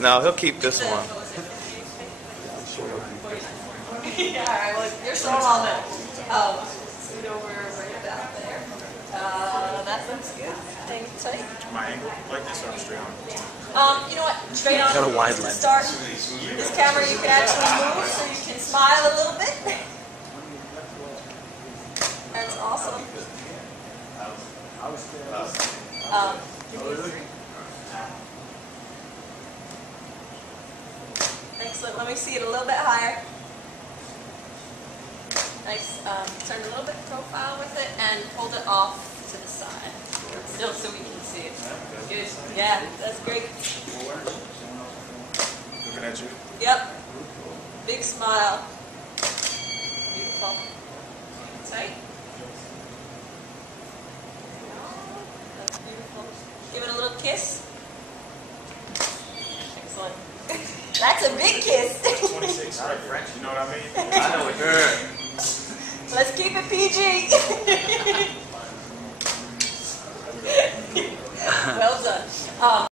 No, he'll keep this one. Yeah, all right, well, you're still on it. Scoot over right about there. That looks good. Hang it tight. My angle like this or straight on? You know what? Straight on. Got a wide To lens. start this camera, you can actually move so you can smile a little bit. That's awesome. Excellent. Let me see it a little bit higher. Nice. Turn a little bit profile with it and hold it off to the side. Still so we can see it. Good. Yeah, that's great. Looking at you. Yep. Big smile. Beautiful. Tight. That's beautiful. Give it a little kiss. Excellent. That's a big kiss. 26, right? French, you know what I mean? I know it. Let's keep it PG. Well done.